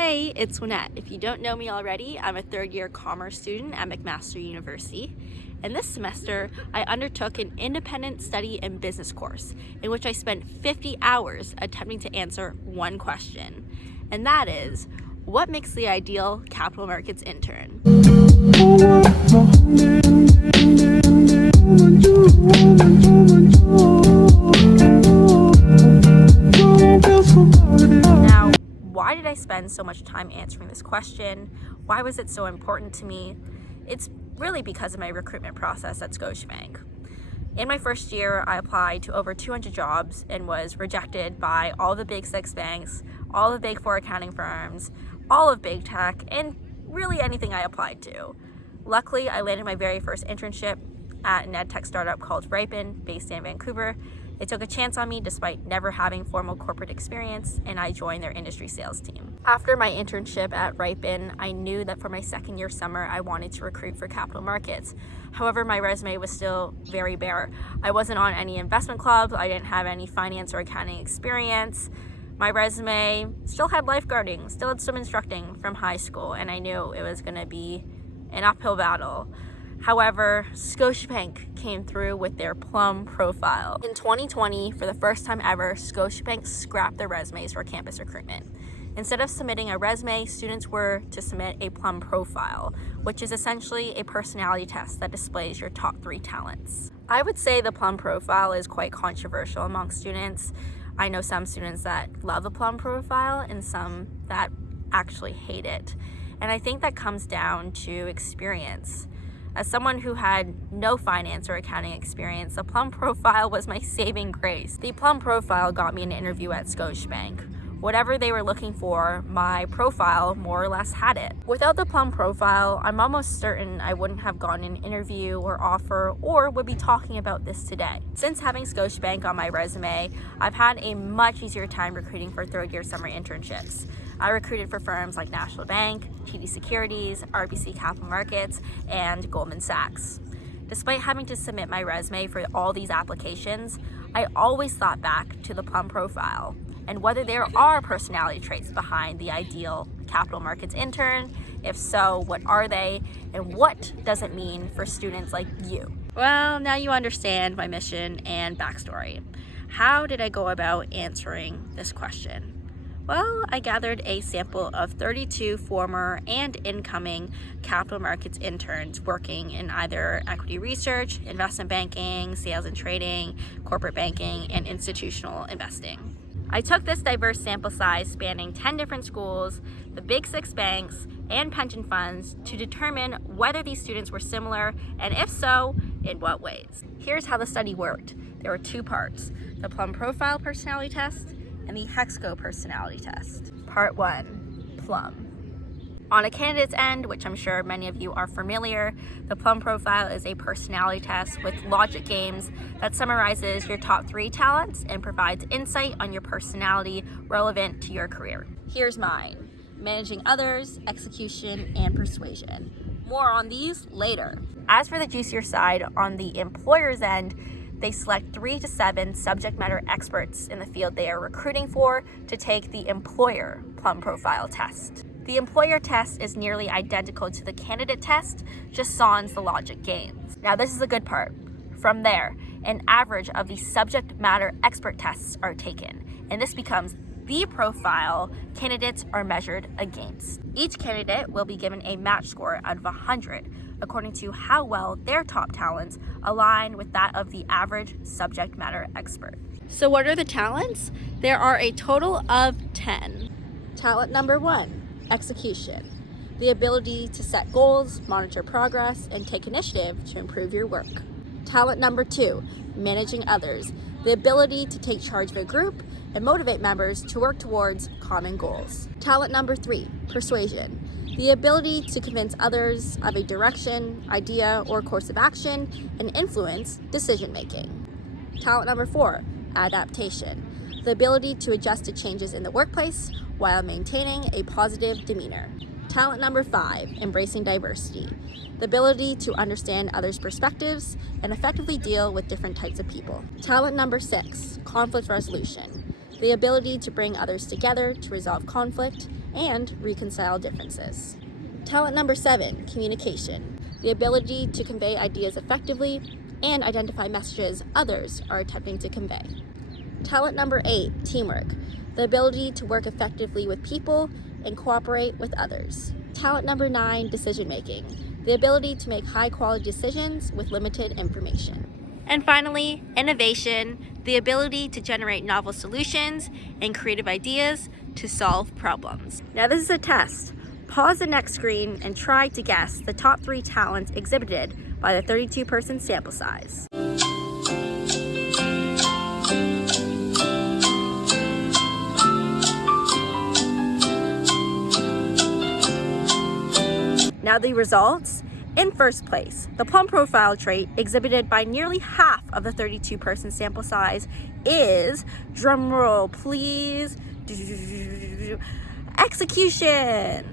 Hey, it's Winette. If you don't know me already, I'm a third-year commerce student at McMaster University. And this semester, I undertook an independent study and business course in which I spent 50 hours attempting to answer one question. And that is, what makes the ideal capital markets intern? Now, why did I spend so much time answering this question? Why was it so important to me? It's really because of my recruitment process at Scotiabank. In my first year, I applied to over 200 jobs and was rejected by all the big six banks, all the big four accounting firms, all of big tech, and really anything I applied to. Luckily, I landed my very first internship at an ed tech startup called Ripen, based in Vancouver. They took a chance on me despite never having formal corporate experience, and I joined their industry sales team. After my internship at Ripen, I knew that for my second year summer, I wanted to recruit for capital markets. However, my resume was still very bare. I wasn't on any investment clubs, I didn't have any finance or accounting experience. My resume still had lifeguarding, still had swim instructing from high school, and I knew it was gonna be an uphill battle. However, Scotiabank came through with their Plum profile. In 2020, for the first time ever, Scotiabank scrapped their resumes for campus recruitment. Instead of submitting a resume, students were to submit a Plum profile, which is essentially a personality test that displays your top 3 talents. I would say the Plum profile is quite controversial among students. I know some students that love the Plum profile and some that actually hate it. And I think that comes down to experience. As someone who had no finance or accounting experience, the Plum profile was my saving grace. The Plum profile got me an interview at Scotiabank. Whatever they were looking for, my profile more or less had it. Without the Plum profile, I'm almost certain I wouldn't have gotten an interview or offer or would be talking about this today. Since having Scotiabank on my resume, I've had a much easier time recruiting for third-year summer internships. I recruited for firms like National Bank, TD Securities, RBC Capital Markets, and Goldman Sachs. Despite having to submit my resume for all these applications, I always thought back to the Plum profile and whether there are personality traits behind the ideal capital markets intern. If so, what are they, and what does it mean for students like you? Well, now you understand my mission and backstory. How did I go about answering this question? Well, I gathered a sample of 32 former and incoming capital markets interns working in either equity research, investment banking, sales and trading, corporate banking, and institutional investing. I took this diverse sample size spanning 10 different schools, the big 6 banks, and pension funds to determine whether these students were similar, and if so, in what ways. Here's how the study worked. There were 2 parts, the Plum Profile Personality Test and the Hexco Personality Test. Part 1, Plum. On a candidate's end, which I'm sure many of you are familiar, the Plum Profile is a personality test with logic games that summarizes your top 3 talents and provides insight on your personality relevant to your career. Here's mine: managing others, execution, and persuasion. More on these later. As for the juicier side, on the employer's end, they select 3 to 7 subject matter experts in the field they are recruiting for to take the employer Plum Profile test. The employer test is nearly identical to the candidate test, just sans the logic games. Now this is the good part. From there, an average of the subject matter expert tests are taken, and this becomes the profile candidates are measured against. Each candidate will be given a match score out of 100 according to how well their top talents align with that of the average subject matter expert. So what are the talents? There are a total of 10. Talent number 1. Execution. The ability to set goals, monitor progress, and take initiative to improve your work. Talent number 2, managing others. The ability to take charge of a group and motivate members to work towards common goals. Talent number 3, persuasion. The ability to convince others of a direction, idea, or course of action and influence decision making. Talent number 4, adaptation. The ability to adjust to changes in the workplace while maintaining a positive demeanor. Talent number 5, embracing diversity. The ability to understand others' perspectives and effectively deal with different types of people. Talent number 6, conflict resolution. The ability to bring others together to resolve conflict and reconcile differences. Talent number 7, communication. The ability to convey ideas effectively and identify messages others are attempting to convey. Talent number 8, teamwork. The ability to work effectively with people and cooperate with others. Talent number 9, decision making. The ability to make high quality decisions with limited information. And finally, innovation, the ability to generate novel solutions and creative ideas to solve problems. Now this is a test. Pause the next screen and try to guess the top 3 talents exhibited by the 32-person sample size. Now the results. In first place, the Plum profile trait exhibited by nearly half of the 32-person sample size is, drumroll please, execution.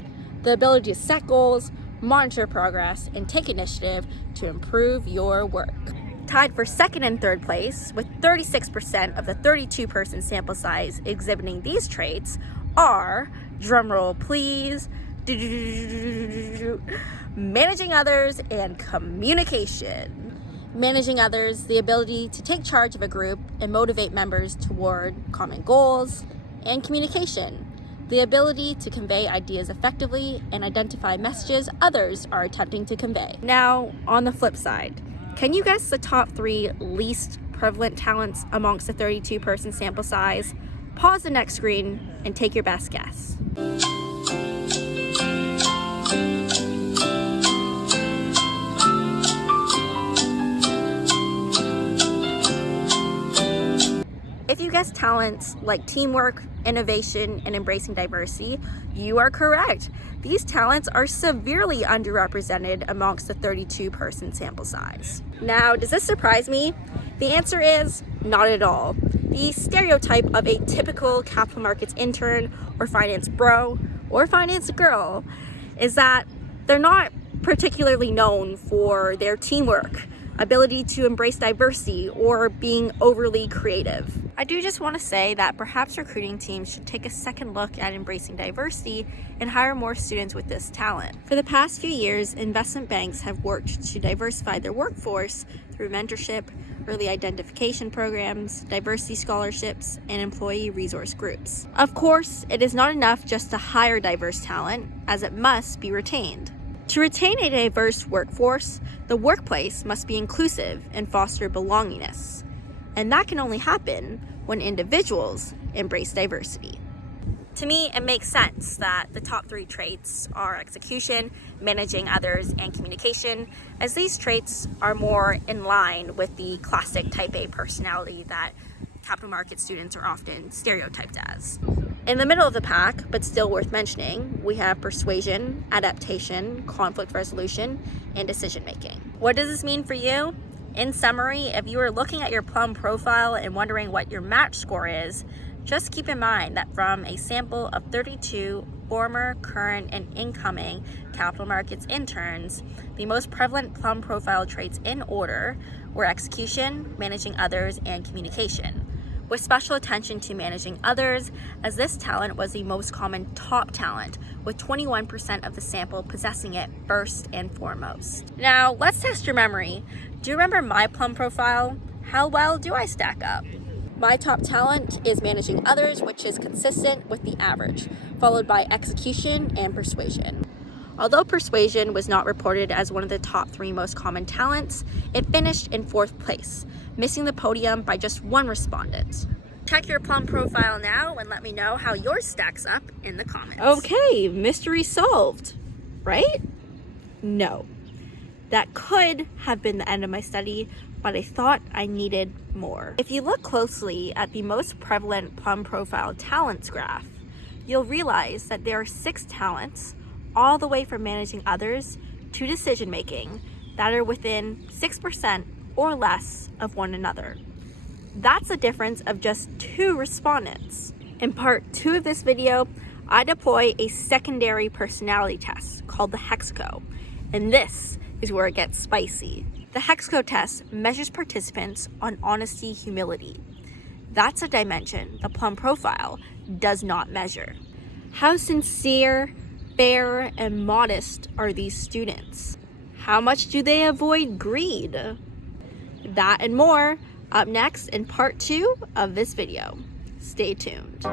The ability to set goals, monitor progress, and take initiative to improve your work. Tied for second and third place, with 36% of the 32-person sample size exhibiting these traits, are, drumroll please, managing others and communication. Managing others, the ability to take charge of a group and motivate members toward common goals. And communication, the ability to convey ideas effectively and identify messages others are attempting to convey. Now, on the flip side, can you guess the top 3 least prevalent talents amongst the 32-person sample size? Pause the next screen and take your best guess. If you guessed talents like teamwork, innovation, and embracing diversity, you are correct. These talents are severely underrepresented amongst the 32-person sample size. Now, does this surprise me? The answer is not at all. The stereotype of a typical capital markets intern or finance bro or finance girl is that they're not particularly known for their teamwork, ability to embrace diversity, or being overly creative. I do just want to say that perhaps recruiting teams should take a second look at embracing diversity and hire more students with this talent. For the past few years, investment banks have worked to diversify their workforce through mentorship, early identification programs, diversity scholarships, and employee resource groups. Of course, it is not enough just to hire diverse talent, as it must be retained. To retain a diverse workforce, the workplace must be inclusive and foster belongingness. And that can only happen when individuals embrace diversity. To me, it makes sense that the top 3 traits are execution, managing others, and communication, as these traits are more in line with the classic type A personality that capital market students are often stereotyped as. In the middle of the pack, but still worth mentioning, we have persuasion, adaptation, conflict resolution, and decision making. What does this mean for you? In summary, if you are looking at your Plum profile and wondering what your match score is, just keep in mind that from a sample of 32 former, current, and incoming capital markets interns, the most prevalent Plum profile traits in order were execution, managing others, and communication, with special attention to managing others, as this talent was the most common top talent, with 21% of the sample possessing it first and foremost. Now, let's test your memory. Do you remember my Plum profile? How well do I stack up? My top talent is managing others, which is consistent with the average, followed by execution and persuasion. Although persuasion was not reported as one of the top 3 most common talents, it finished in 4th place, missing the podium by just 1 respondent. Check your Plum profile now and let me know how yours stacks up in the comments. Okay, mystery solved, right? No. That could have been the end of my study, but I thought I needed more. If you look closely at the most prevalent Plum profile talents graph, you'll realize that there are 6 talents, all the way from managing others to decision making, that are within 6% or less of one another. That's a difference of just 2 respondents. In part 2 of this video, I deploy a secondary personality test called the Hexaco, and this is where it gets spicy. The Hexaco test measures participants on honesty, humility. That's a dimension the Plum profile does not measure. How sincere, fair, and modest are these students? How much do they avoid greed? That and more up next in part 2 of this video. Stay tuned.